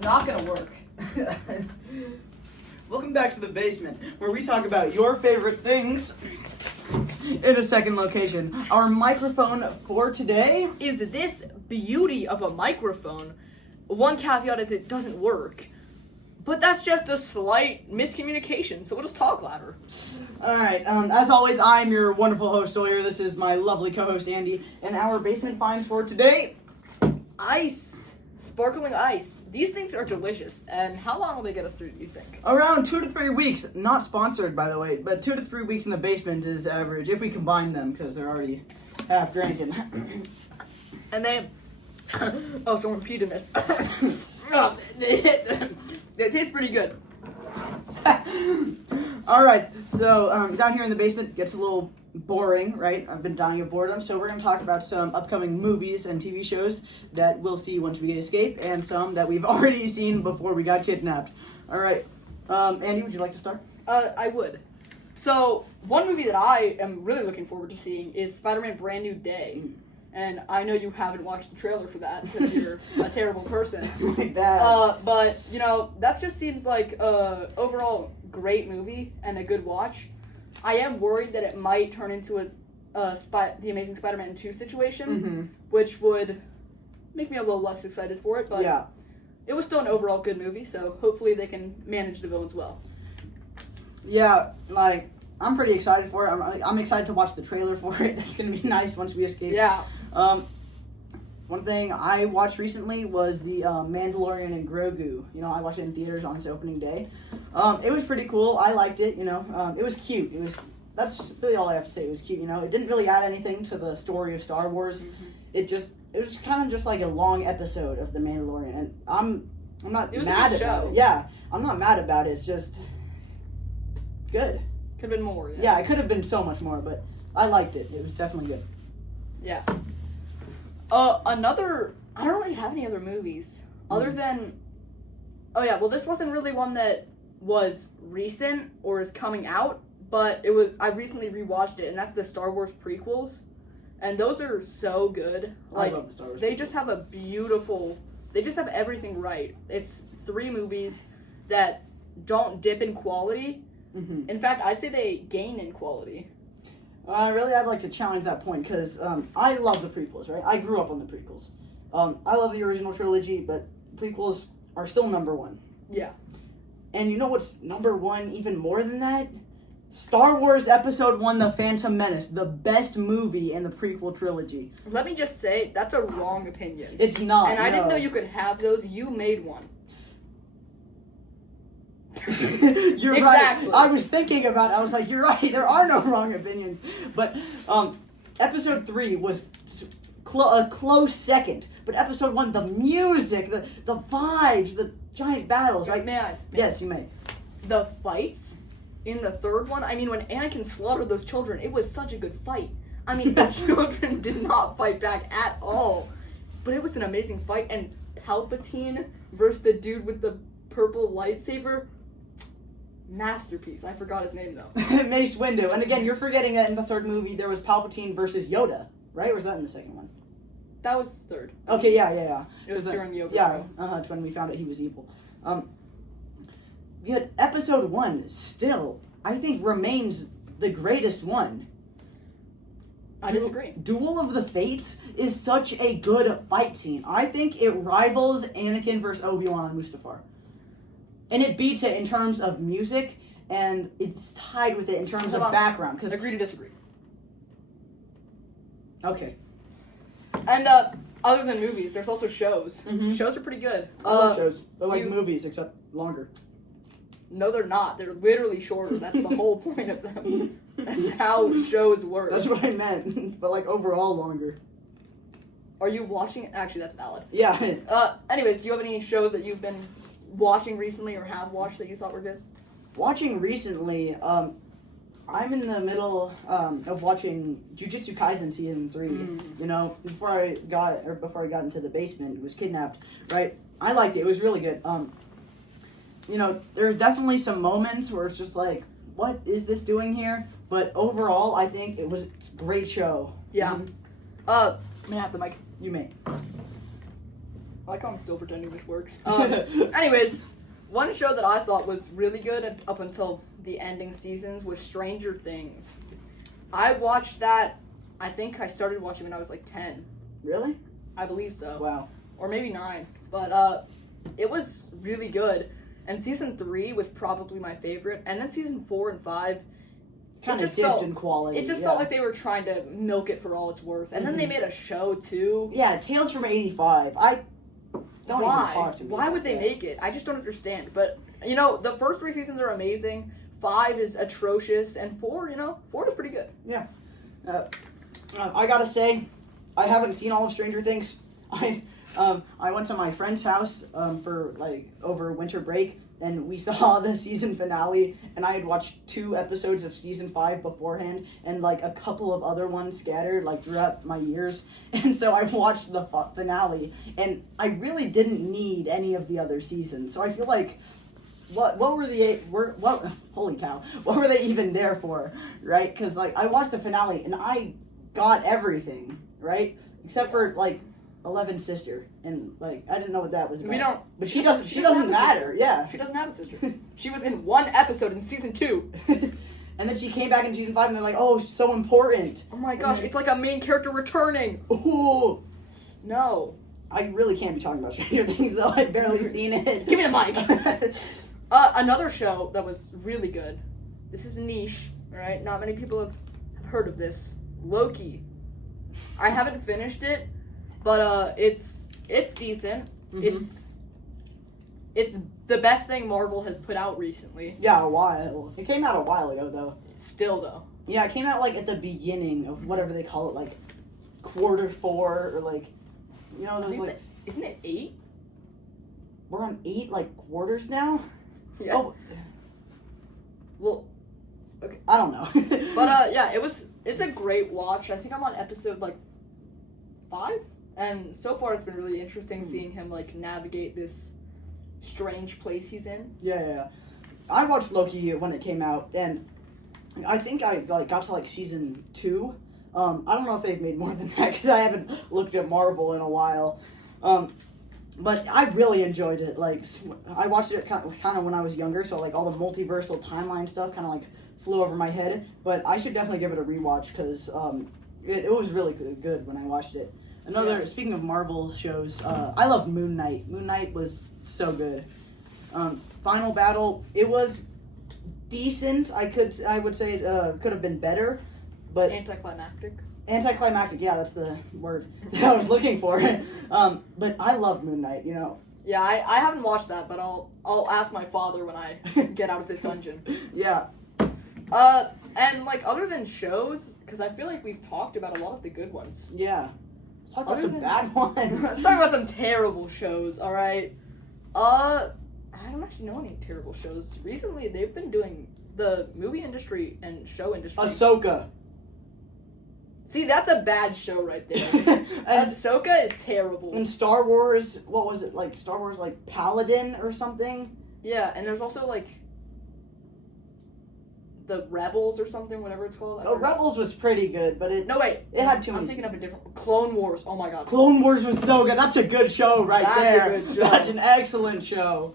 That's not gonna work. Welcome back to the basement, where we talk about your favorite things in a second location. Our microphone for today Is this beauty of a microphone? One caveat is it doesn't work. But that's just a slight miscommunication, so we'll just talk louder. Alright, as always, I'm your wonderful host, Sawyer. This is my lovely co-host, Andy. And our basement finds for today... Ice. Sparkling ice. These things are delicious. And how long will they get us through, do you think? Around 2 to 3 weeks. Not sponsored, by the way, but 2 to 3 weeks in the basement is average, if we combine them, because they're already half drinking. And they... oh, someone peed in this. It tastes pretty good. Alright, so down here in the basement gets a little boring, right? I've been dying of boredom, so we're going to talk about some upcoming movies and TV shows that we'll see once we escape, and some that we've already seen before we got kidnapped. Alright, Andy, would you like to start? I would. So, one movie that I am really looking forward to seeing is Spider-Man Brand New Day. And I know you haven't watched the trailer for that because you're a terrible person. Like that. But, you know, that just seems like a overall great movie and a good watch. I am worried that it might turn into The Amazing Spider-Man 2 situation, which would make me a little less excited for it. But yeah. It was still an overall good movie, so hopefully they can manage the villains well. Yeah, like, I'm pretty excited for it. I'm excited to watch the trailer for it. It's going to be nice once we escape. Yeah. One thing I watched recently was the Mandalorian and Grogu. You know, I watched it in theaters on its opening day. It was pretty cool. I liked it, you know. It was cute. That's really all I have to say. It was cute, you know. It didn't really add anything to the story of Star Wars. It was kind of just like a long episode of The Mandalorian. And I'm not mad about it. Yeah, I'm not mad about it. It's just good. Could have been more, Yeah, it could have been so much more, but I liked it. It was definitely good. Yeah. I don't really have any other movies other than, oh yeah, well this wasn't really one that was recent or is coming out, but I recently rewatched it, and that's the Star Wars prequels, and those are so good. Like, I love the Star Wars they prequels. just have they just have everything right. It's 3 movies that don't dip in quality. In fact, I'd say they gain in quality. Really, I'd like to challenge that point, because I love the prequels, right? I grew up on the prequels. I love the original trilogy, but prequels are still number 1. Yeah. And you know what's number 1 even more than that? Star Wars Episode 1, The Phantom Menace, the best movie in the prequel trilogy. Let me just say, that's a wrong opinion. It's not, And I didn't no. know you could have those. You made one. You're Exactly. right. I was thinking about it. I was like, you're right. There are no wrong opinions. But episode 3 was a close second. But episode 1, the music, the vibes, the giant battles, right? May I? Yes, you may. The fights in the 3rd one, I mean, when Anakin slaughtered those children, it was such a good fight. I mean, the children did not fight back at all. But it was an amazing fight. And Palpatine versus the dude with the purple lightsaber, masterpiece. I forgot his name though. Mace Windu. And again, you're forgetting that in the 3rd movie there was Palpatine versus Yoda, right? Or was that in the 2nd one? That was 3rd. Okay, yeah. It was during the Yeah, overthrow. it's when we found out he was evil. Yet episode 1 still, I think, remains the greatest one. I disagree. Duel of the Fates is such a good fight scene. I think it rivals Anakin versus Obi-Wan on Mustafar. And it beats it in terms of music, and it's tied with it in terms of background. Agree to disagree. Okay. And other than movies, there's also shows. Shows are pretty good. I love shows. They're like movies, except longer. No, they're not. They're literally shorter. That's the whole point of them. That's how shows work. That's what I meant. But like overall longer. Are you watching it? Actually, that's valid. Yeah. Anyways, do you have any shows that you've been watching recently or have watched that you thought were good? Watching recently, I'm in the middle of watching Jujutsu Kaisen season 3. You know, before I got into the basement, was kidnapped. Right, I liked it. It was really good. You know, there's definitely some moments where it's just like, what is this doing here? But overall, I think it was a great show. Yeah. May I have the mic? You may. I like how I'm still pretending this works. Anyways, one show that I thought was really good up until the ending seasons was Stranger Things. I watched that. I think I started watching when I was like 10. Really? I believe so. Wow. Or maybe 9. But it was really good. And season 3 was probably my favorite. And then season 4 and 5 Kind of dipped in quality. It just felt like they were trying to milk it for all it's worth. And then they made a show too. Yeah, Tales from 85. I don't even talk to me. Why would they make it? I just don't understand. But, you know, the first 3 seasons are amazing. 5 is atrocious. And 4, 4 is pretty good. Yeah. I gotta say, I haven't seen all of Stranger Things. I went to my friend's house for, like, over winter break. And we saw the season finale, and I had watched 2 episodes of season 5 beforehand, and like a couple of other ones scattered like throughout my years. And so I watched the finale, and I really didn't need any of the other seasons. So I feel like, what were holy cow, what were they even there for, right? Because like I watched the finale, and I got everything, right, except for like Eleven's sister, and like I didn't know what that was about. But she doesn't matter. Yeah, she doesn't have a sister. She was in 1 episode in season 2, and then she came back in season 5, and they're like, "Oh, she's so important." Oh my gosh, it's like a main character returning. Ooh, no, I really can't be talking about Stranger Things though. I've barely seen it. Give me the mic. Another show that was really good. This is niche, right? Not many people have heard of this. Loki. I haven't finished it. But it's decent. Mm-hmm. It's the best thing Marvel has put out recently. Yeah, a while. It came out a while ago though. Still though. Yeah, it came out like at the beginning of whatever they call it, like quarter 4 or like, there's like. Isn't it 8? We're on 8 like quarters now. Yeah. Oh. Well. Okay. I don't know. But yeah, it's a great watch. I think I'm on episode like 5. And so far, it's been really interesting seeing him like navigate this strange place he's in. Yeah. I watched Loki when it came out, and I think I like got to like season 2. I don't know if they've made more than that because I haven't looked at Marvel in a while. But I really enjoyed it. Like I watched it kind of when I was younger, so like all the multiversal timeline stuff kind of like flew over my head. But I should definitely give it a rewatch because it was really good when I watched it. Speaking of Marvel shows, I love Moon Knight. Moon Knight was so good. Final Battle, it was decent. I would say it could have been better, but anticlimactic. Yeah, that's the word that I was looking for. But I love Moon Knight. Yeah, I haven't watched that, but I'll ask my father when I get out of this dungeon. Yeah. And like other than shows, because I feel like we've talked about a lot of the good ones. Yeah. Talk about some bad ones. Let's talk about some terrible shows, alright? I don't actually know any terrible shows. Recently, they've been doing the movie industry and show industry. Ahsoka. See, that's a bad show right there. Ahsoka is terrible. And Star Wars, what was it? Like, Star Wars, like, Paladin or something? Yeah, and there's also, like, the Rebels or something, whatever it's called. Rebels was pretty good, but it had too many. I'm thinking of a different Clone Wars. Oh my god. Clone Wars was so good. That's a good show there. That's a good show. That's an excellent show.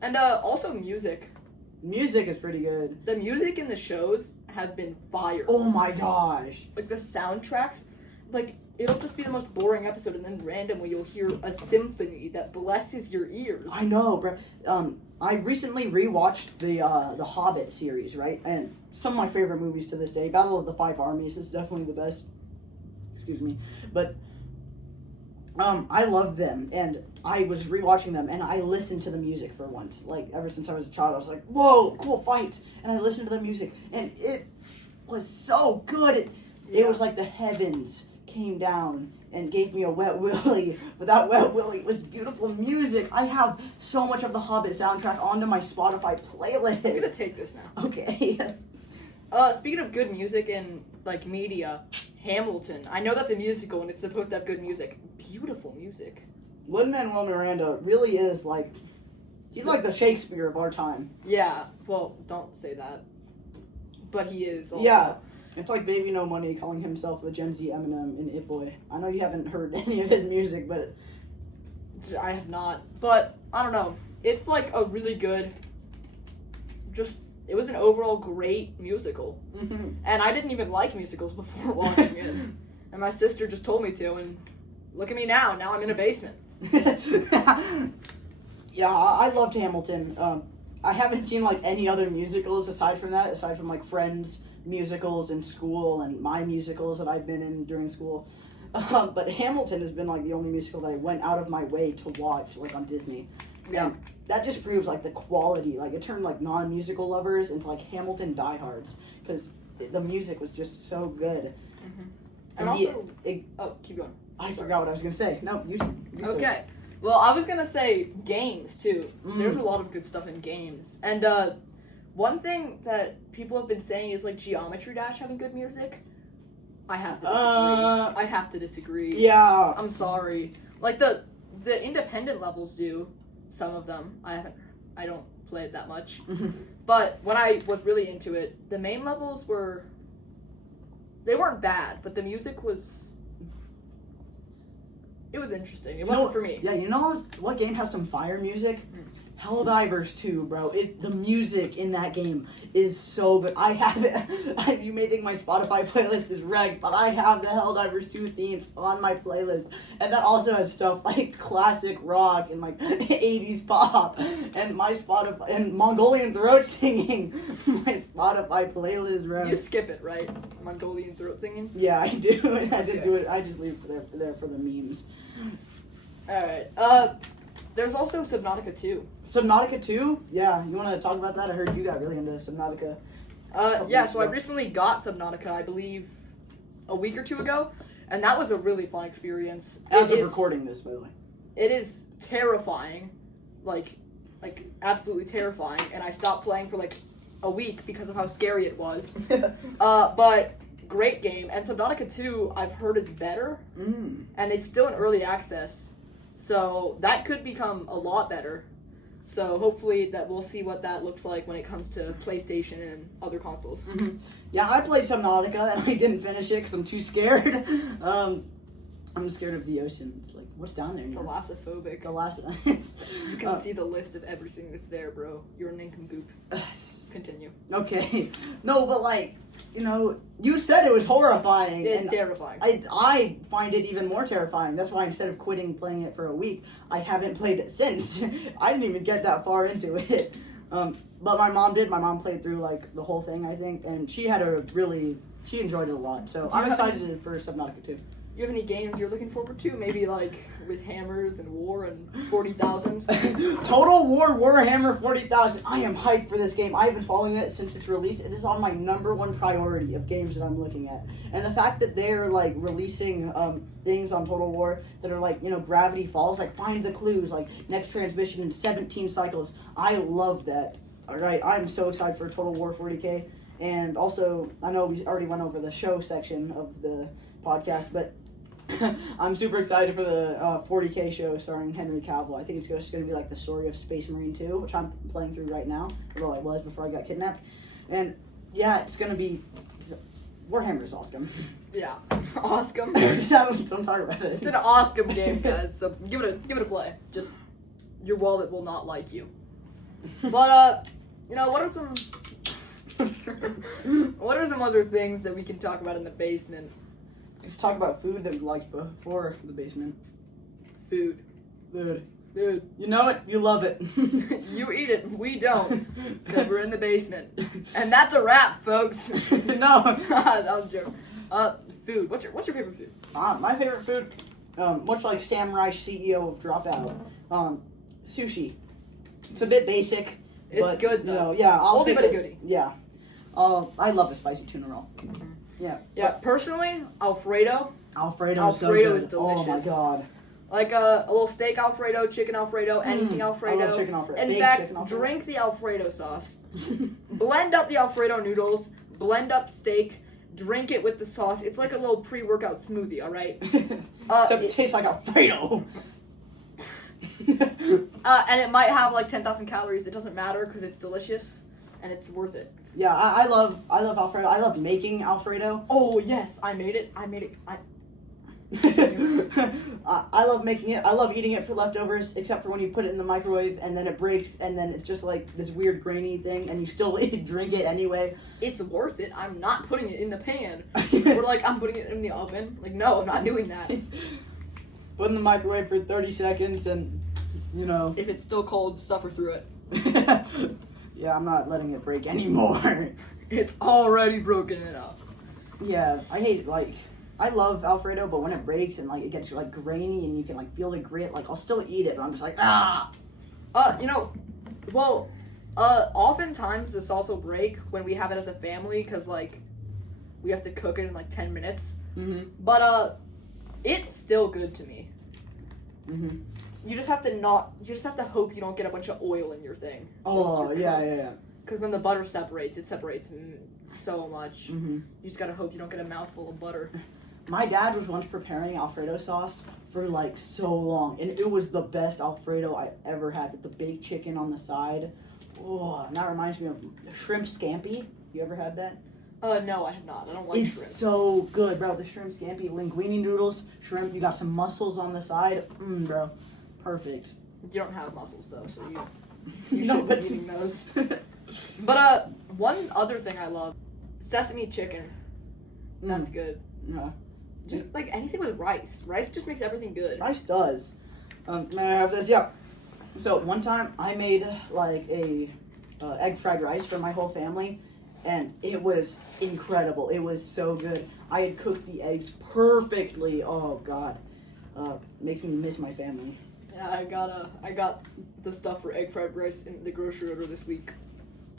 And also music. Music is pretty good. The music in the shows have been fire. Oh my gosh. Like the soundtracks, like it'll just be the most boring episode, and then randomly you'll hear a symphony that blesses your ears. I know, bro. I recently rewatched the Hobbit series, right? And some of my favorite movies to this day. Battle of the Five Armies is definitely the best. Excuse me, but I loved them, and I was rewatching them, and I listened to the music for once. Like ever since I was a child, I was like, "Whoa, cool fights!" And I listened to the music, and it was so good. It was like the heavens came down and gave me a wet willy. But that wet willy was beautiful music. I have so much of the Hobbit soundtrack onto my Spotify playlist. I'm gonna take this now. Okay. Speaking of good music and like media, Hamilton. I know that's a musical and it's supposed to have good music. Beautiful music. Lin-Manuel Miranda really is like, he's like the Shakespeare of our time. Yeah. Well, don't say that. But he is also. Yeah. It's like Baby No Money calling himself the Gen Z Eminem in It Boy. I know you haven't heard any of his music, but I have not, but I don't know. It's like a really good. It was an overall great musical, and I didn't even like musicals before watching it, and my sister just told me to, and look at me now. Now I'm in a basement. Yeah, I loved Hamilton. I haven't seen like any other musicals aside from like Friends musicals in school and my musicals that I've been in during school. But Hamilton has been like the only musical that I went out of my way to watch, like on Disney. Yeah. And that just proves like the quality. Like it turned like non-musical lovers into like Hamilton diehards because the music was just so good. And also, keep going. I forgot what I was gonna say. No, you okay. Well, I was gonna say games too. There's a lot of good stuff in games, and one thing that people have been saying is like Geometry Dash having good music. I have to disagree. I have to disagree. Yeah. I'm sorry. Like the independent levels do, some of them. I don't play it that much. But when I was really into it, the main levels they weren't bad, but the music was. It was interesting. It wasn't for me. Yeah, you know what game has some fire music? Helldivers 2, bro. The music in that game is so good. I have it. You may think my Spotify playlist is wrecked, but I have the Helldivers 2 themes on my playlist. And that also has stuff like classic rock and like 80s pop and my Spotify and Mongolian throat singing. My Spotify playlist, bro. You skip it, right? Mongolian throat singing? Yeah, I do. I just do it. I just leave it there for the memes. Alright. There's also Subnautica 2. Subnautica 2? Yeah, you want to talk about that? I heard you got really into Subnautica. Yeah, so I recently got Subnautica, I believe, a week or two ago, and that was a really fun experience. As of recording this, by the way. It is terrifying, like absolutely terrifying, and I stopped playing for like a week because of how scary it was. But great game, and Subnautica 2 I've heard is better, and it's still in early access. So that could become a lot better. So hopefully that we'll see what that looks like when it comes to PlayStation and other consoles. Yeah, I played Subnautica and I didn't finish it because I'm too scared. I'm scared of the ocean. It's like, what's down there? Thalassophobic. You can see the list of everything that's there, bro. You're a nincompoop. Continue. Okay. No, but like, you know, you said it was horrifying. It's terrifying. I find it even more terrifying. That's why instead of quitting playing it for a week, I haven't played it since. I didn't even get that far into it. But my mom did. My mom played through like the whole thing, I think, and she enjoyed it a lot. So I'm excited for Subnautica 2. You have any games you're looking forward to? Maybe like with hammers and war and 40,000? Total War Warhammer 40,000. I am hyped for this game. I've been following it since its release. It is on my #1 priority of games that I'm looking at. And the fact that they're like releasing things on Total War that are like, you know, Gravity Falls, like find the clues, like next transmission in 17 cycles. I love that. Alright, I'm so excited for Total War 40K. And also, I know we already went over the show section of the podcast, but I'm super excited for the 40K show starring Henry Cavill. I think it's just going to be like the story of Space Marine 2, which I'm playing through right now. Well, I was before I got kidnapped. And yeah, it's going to be... Warhammer is awesome. Yeah. Awesome. Don't talk about it. It's an awesome game, guys, so give it a play. Just, your wallet will not like you. But, you know, what are some other things that we can talk about in the basement? Talk about food that we liked before the basement. Food. You know it. You love it. You eat it. We don't. Because we're in the basement. And that's a wrap, folks. No. That was a joke. Food. What's your favorite food? My favorite food, much like Samurai CEO of Dropout, sushi. It's a bit basic. It's good, though. You know, yeah, I'll Oldie take but a it. goodie. Yeah. I love a spicy tuna roll. Yeah. Personally, Alfredo. Alfredo is delicious. Oh my god. Like a little steak Alfredo, chicken Alfredo, anything Alfredo. I love chicken Alfredo. In fact, drink the Alfredo sauce. Blend up the Alfredo noodles. Blend up steak. Drink it with the sauce. It's like a little pre-workout smoothie, alright? Except it tastes like Alfredo. And it might have like 10,000 calories. It doesn't matter because it's delicious and it's worth it. Yeah, I love Alfredo. I love making Alfredo. Oh yes, I made it. I love making it. I love eating it for leftovers, except for when you put it in the microwave and then it breaks and then it's just like this weird grainy thing and you still drink it anyway. It's worth it. I'm not putting it in the pan. Or like I'm putting it in the oven. Like no, I'm not doing that. Put in the microwave for 30 seconds and, you know. If it's still cold, suffer through it. Yeah, I'm not letting it break anymore. It's already broken enough. Yeah, I hate it. Like, I love Alfredo, but when it breaks and like it gets like grainy and you can like feel the grit, like I'll still eat it, but I'm just like Oftentimes the sauce will break when we have it as a family because like we have to cook it in like 10 minutes. Mm-hmm. But it's still good to me. Mm-hmm. You just have to hope you don't get a bunch of oil in your thing. Oh yeah. Because when the butter separates, it separates so much. Mm-hmm. You just gotta hope you don't get a mouthful of butter. My dad was once preparing Alfredo sauce for like so long, and it was the best Alfredo I ever had with the baked chicken on the side. Oh, and that reminds me of shrimp scampi. You ever had that? No, I have not. I don't like It's shrimp. so good, bro. The shrimp scampi, linguine noodles, shrimp. You got some mussels on the side. Bro, perfect. You don't have mussels though, so you No, should but be eating those. But one other thing I love, sesame chicken. That's good. Yeah. Just like anything with rice. Rice just makes everything good. Rice does. May I have this? Yeah. So one time I made like a egg fried rice for my whole family, and it was incredible. It was so good. I had cooked the eggs perfectly. Oh God, makes me miss my family. Yeah, I got the stuff for egg fried rice in the grocery order this week.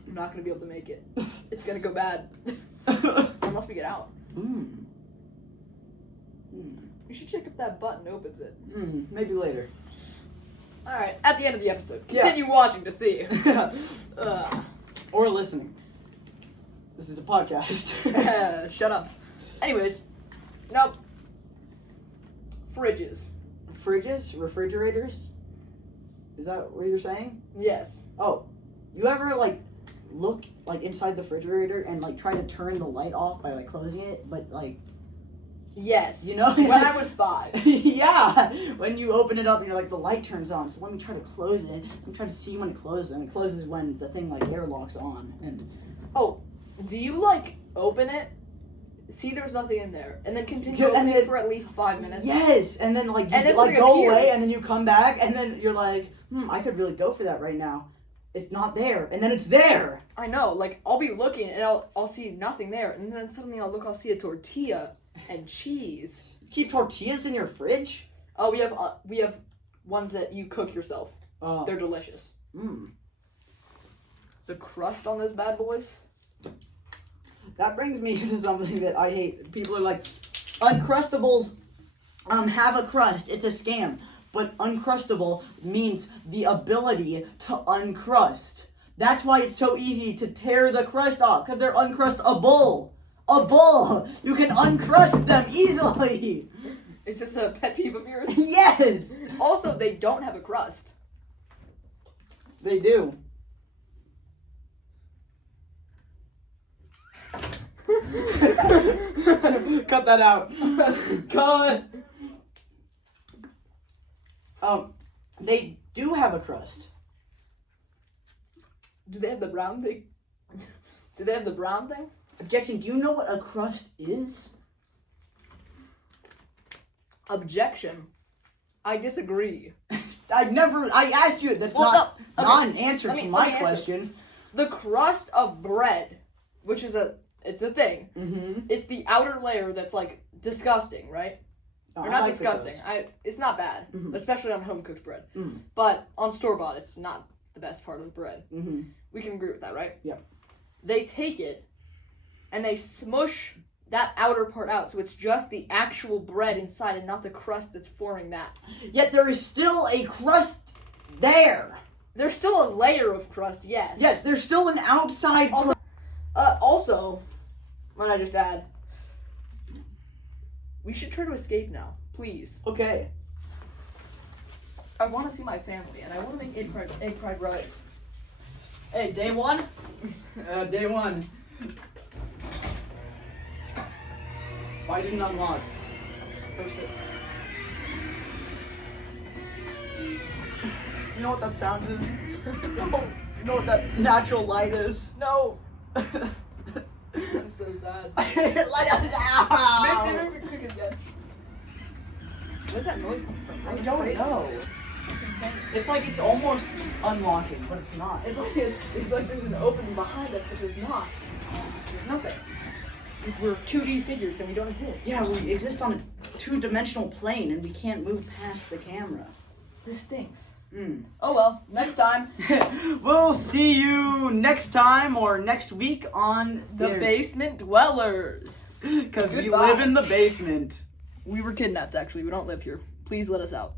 I'm not gonna be able to make it. It's gonna go bad unless we get out. You should check if that button opens it. Maybe later. Alright, at the end of the episode, continue watching to see. Or listening. This is a podcast. Shut up. Anyways, nope. Fridges. Fridges? Refrigerators? Is that what you're saying? Yes. Oh, you ever like look like inside the refrigerator and like try to turn the light off by like closing it, but like yes. you know when I was 5. yeah, when you open it up and you're like the light turns on, so let me try to close it. Let me try to see when it closes, and it closes when the thing like airlocks on. And oh, do you like open it, see there's nothing in there, and then continue Yeah, and opening it then- for at least 5 minutes? yes, and then like you And then like something go appears. away, and then you come back, and then you're like, I could really go for that right now. It's not there, and then it's there. I know, like I'll be looking and I'll see nothing there, and then suddenly I'll see a tortilla and cheese. Keep tortillas in your fridge? Oh, we have ones that you cook yourself. Oh. They're delicious. Mm. The crust on those bad boys. That brings me to something that I hate. People are like, Uncrustables have a crust. It's a scam. But Uncrustable means the ability to uncrust. That's why it's so easy to tear the crust off, because they're uncrustable. A bull! You can uncrust them easily! Is this a pet peeve of yours? Yes! Also, they don't have a crust. They do. Cut that out. Cut! They do have a crust. Do they have the brown thing? Do they have the brown thing? Objection, do you know what a crust is? Objection. I disagree. I asked you, that's Well, not no, okay. not an answer Let to me my answer. question. The crust of bread, which is it's a thing. Mm-hmm. It's the outer layer that's like disgusting, right? Or not disgusting. It's not bad, especially on home cooked bread. Mm. But on store bought, it's not the best part of the bread. Mm-hmm. We can agree with that, right? Yep. They take it and they smush that outer part out, so it's just the actual bread inside and not the crust that's forming that. Yet there is still a crust there. There's still a layer of crust, yes. Yes, there's still an outside crust. Also, might I just add, we should try to escape now, please. Okay. I want to see my family, and I want to make egg fried rice. Hey, day one? Day one. Why didn't unlock? You know what that sound is? No. You know what that natural light is? No. This is so sad. Light us out! Maybe quick again. Where's that noise coming from? I That's don't crazy. know. That's insane. It's like it's almost unlocking, but it's not. It's like there's an opening behind us, but there's not. There's nothing. Because we're 2D figures and we don't exist. Yeah, we exist on a two-dimensional plane and we can't move past the camera. This stinks. Mm. Oh well, next time. We'll see you next time or next week on The Basement Dwellers. Because we Goodbye. live in the basement. We were kidnapped, actually. We don't live here. Please let us out.